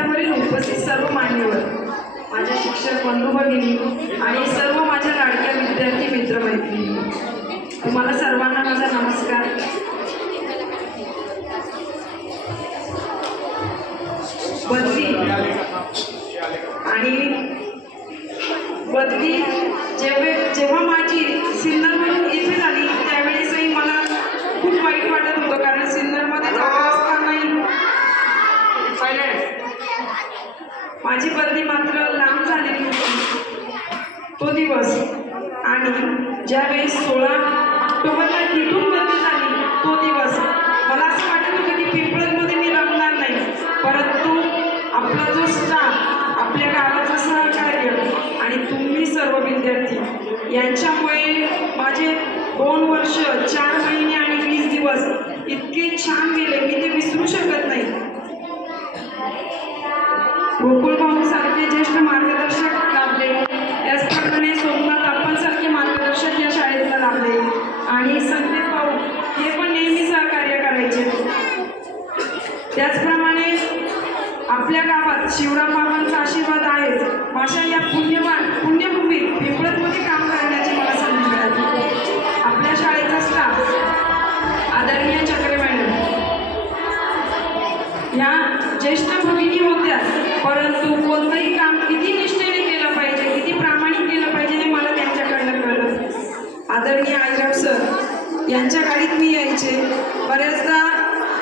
व्यासपीठावरील उपस्थित सर्व मान्यवर, माझ्या शिक्षक बंधू भगिनी आणि सर्व माझ्या लाडक्या विद्यार्थी मित्रमैत्रिणी, तुम्हाला सर्वांना माझा नमस्कार. बदली जेव्हा माझी सिन्नरमधून इथे झाली त्यावेळेसही मला खूप वाईट वाटत होतं, कारण सिन्नरमध्ये जागा असतानाही माझी बदली मात्र लांब झालेली होती. तो दिवस आणि ज्यावेळेस 16 ऑक्टोबरला तिथून बदली झाली तो दिवस मला असं वाटत होतं की पिंपळमध्ये मी रमणार नाही, परंतु आपला जो स्टाफ, आपल्या गावाचं सहकार्य आणि तुम्ही सर्व विद्यार्थी यांच्यामुळे माझे 2 वर्ष 4 महिने आणि 20 दिवस इतके छान गेले मी ते विसरू शकत नाही. गोकुळ भाऊ सारखे ज्येष्ठ मार्गदर्शक लाभले, त्याचप्रमाणे सोमनाथ आपणसारखे मार्गदर्शक या शाळेला लाभले आणि संदीप भाऊ हे पण नेहमी सहकार्य करायचे. त्याचप्रमाणे आपल्या गावात शिवराम बाबांचा आशीर्वाद आहे. माझ्या या पुण्यभूमीत पिंपळमध्ये काम करण्याची मला संधी मिळाली. आपल्या शाळेचा स्टाफ आदरणीय चक्रे मॅडम या ज्येष्ठ भगिनी होत्या, परंतु कोणतंही काम किती निष्ठेने केलं पाहिजे, किती प्रामाणिक केलं पाहिजे हे मला त्यांच्याकडनं कळलं. आदरणीय आईराव सर यांच्या गाडीत मी यायचे. बऱ्याचदा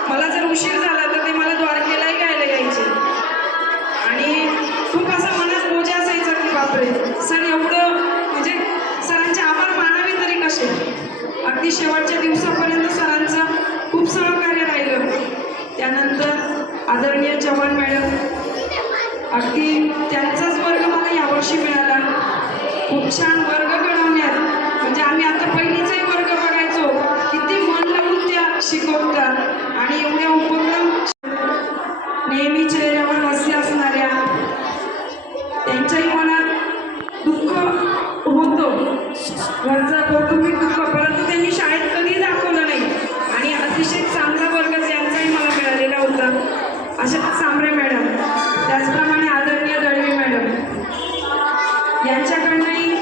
मला जर उशीर झाला तर ते मला द्वारकेलाही घ्यायला यायचे आणि खूप असं मनात बोजा असायचं की बापरे सर एवढं, म्हणजे सरांचे आभार मानावे तरी कसे. अगदी शेवटच्या दिवसापर्यंत सरांचं खूप सहकार्य राहिलं. त्यानंतर आदरणीय चव्हाण मॅडम, अगदी त्यांचाच वर्ग मला यावर्षी मिळाला. खूप छान वर्ग घडवण्यात, म्हणजे आम्ही आता पहिलीचाही वर्ग बघायचो, किती मन लावून त्या शिकवतात आणि एवढे उपक्रम नेहमी चेहऱ्यावर हास्य असणाऱ्या, त्यांच्याही मनात दुःख होतं, घरचं कौटुंबिक दुःख, परंतु त्यांनी शाळेत कधी दाखवलं नाही आणि अतिशय चांगला वर्ग त्यांचाही मला मिळालेला होता. अशा सांबरे मॅडम, त्याचप्रमाणे आदरणीय दळवी मॅडम यांच्याकडनंही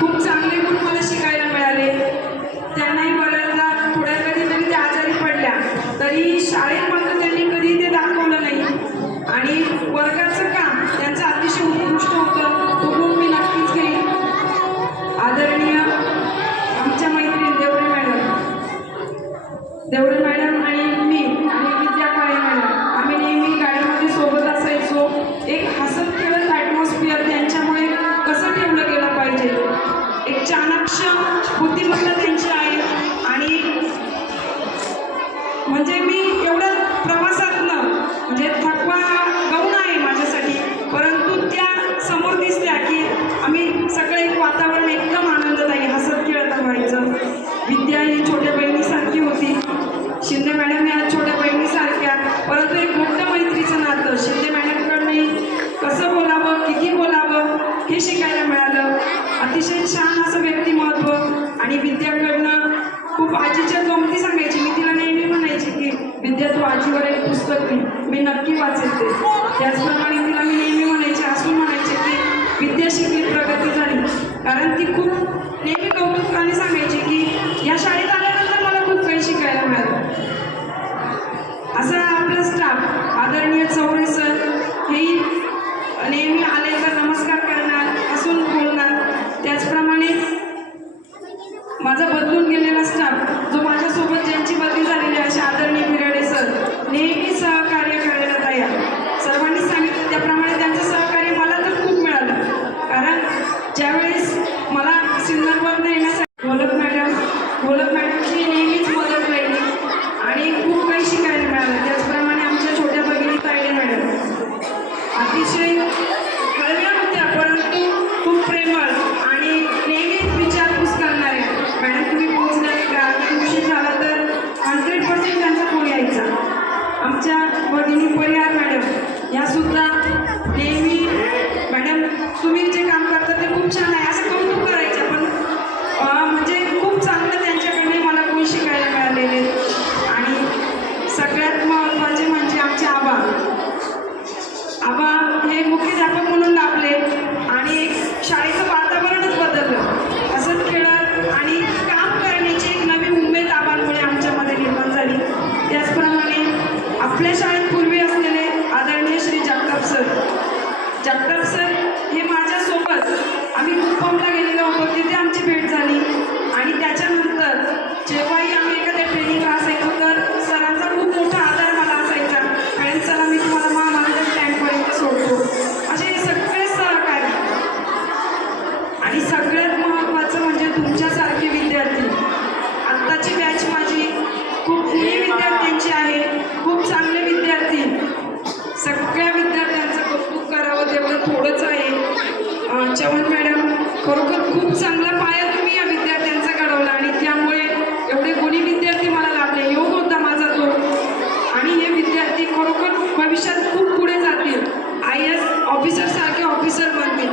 खूप चांगले गुण मला शिकायला मिळाले. त्यांनाही बऱ्याचदा थोड्या कधीतरी त्या आजारी पडल्या तरी शाळेत मात्र त्यांनी कधी ते दाखवलं नाही आणि वर्गाचं काम त्यांचं अतिशय उत्कृष्ट होतं. तो गुण मी नक्कीच घेईन. आदरणीय आमच्या मैत्रीण देवरे मॅडम आणि मी आणि विद्या काळे मॅडम, आम्ही नेहमी गाडीमध्ये सोबत असायचो. एक हसत खेळत ॲटमॉस्फिअर त्यांच्यामुळे कसं ठेवलं गेलं पाहिजे, एक चाणक्ष बुद्धिमत्ता त्यांची आहे. आणि म्हणजे मी एवढ्या प्रवासातनं म्हणजे थकवा गौण आहे माझ्यासाठी, परंतु त्या समोर दिसल्या की आम्ही सगळं एक वातावरण एकदम आनंददायी हसत खेळत व्हायचं. विद्या ही छोट्या बहिणीसारखी होती, शिंदे मॅडम या छोट्या बहिणीसारख्या, परंतु एक मोठं मैत्रीचं नातं. शिंदे मॅडमकडनंही कसं बोलावं, किती बोलावं हे शिकायला मिळालं. अतिशय छान असं व्यक्तिमत्व. आणि विद्याकडनं खूप आजीच्या गमती सांगायची. मी तिला नेहमी म्हणायची की विद्या तू आजीवर एक पुस्तक मी नक्की वाचेल ते. त्याचप्रमाणे तिला मी नेहमी म्हणायचे, हसून म्हणायचे की विद्या शिकली प्रगती झाली, कारण ती खूप नेहमी कौतुकाने सांगायची की या शाळेत आल्यानंतर मला खूप काही शिकायला मिळालं. असा आपला स्टाफ आदरणीय चौरे सर हेही नेहमी आले तर नमस्कार करणार, हसून बोलणार. त्याचप्रमाणे माझा बदलून गेलेला स्टाफ जो माझ्यासोबत ज्यांची बदली झालेली आहे असे आदरणीय बिराडे सर नेहमी सहकार्य करायला तयार. सर्वांनी सांगितलं त्याप्रमाणे त्यांचं सहकार्य मला तर खूप मिळालं, कारण ज्यावेळेस मला सिन्नरवर शाळेत पूर्वी असलेले आदरणीय श्री जगताप सर हे माझ्यासोबत आम्ही कुपमला गेलेलो होतो, तिथे आमची भेट झाली. आणि त्याच्यानंतर जेव्हाही आम्ही एखाद्या ट्रेनिंगला असायचो तर सरांचा खूप मोठा आधार मला असायचा. कारण चला मी तुम्हाला महामानंद स्टँडपर्यंत सोडतो, असे हे सगळे सहकारी. आणि सगळ्यात महत्त्वाचं म्हणजे तुमच्यासारखे विद्यार्थी. आत्ताची बॅच माझी खूप जुनी विद्यार्थ्यांची आहे, खूप चांगले विद्यार्थी. सगळ्या विद्यार्थ्यांचं कौतुक करावं तेवढं थोडंच आहे. चव्हाण मॅडम, खरोखर खूप चांगला पाया तुम्ही या विद्यार्थ्यांचा घडवला आणि त्यामुळे एवढे गुणी विद्यार्थी मला लाभले. योग होता माझा तो. आणि हे विद्यार्थी खरोखर भविष्यात खूप पुढे जातील, IAS ऑफिसर सारखे ऑफिसर बनतील.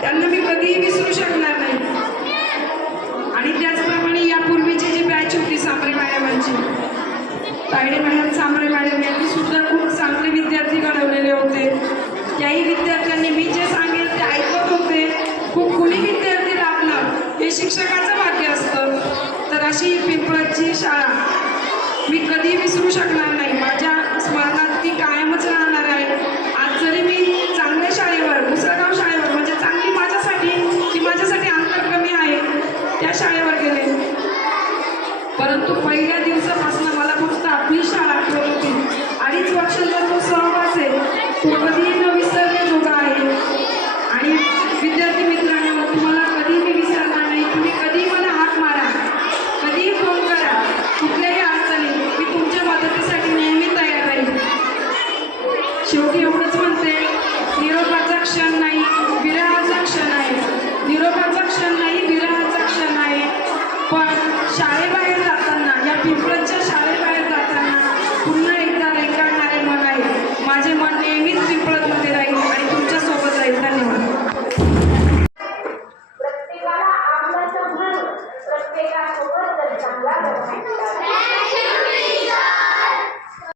त्यांना मी कधीही विसरू शकणार नाही. आणि त्याचप्रमाणे यापूर्वीची जी बॅच होती सांबरे मॅडमांची, तायडे मॅडम, सांबरे मॅडम यांनी सुद्धा खूप चांगले विद्यार्थी घडवलेले होते. त्याही विद्यार्थ्यांनी मी जे सांगेल ते ऐकत होते. खूप गुणी विद्यार्थी लाभणं हे शिक्षकाचं भाग्य असतं. तर अशी पिंपळाची शाळा मी कधी विसरू शकणार नाही. माझ्या स्मरणात ती कायमच राहणार आहे. आज जरी मी चांगल्या शाळेवर, मुसळगाव शाळेवर, म्हणजे चांगली माझ्यासाठी अंतर कमी आहे त्या शाळेवर गेले, परंतु पहिल्या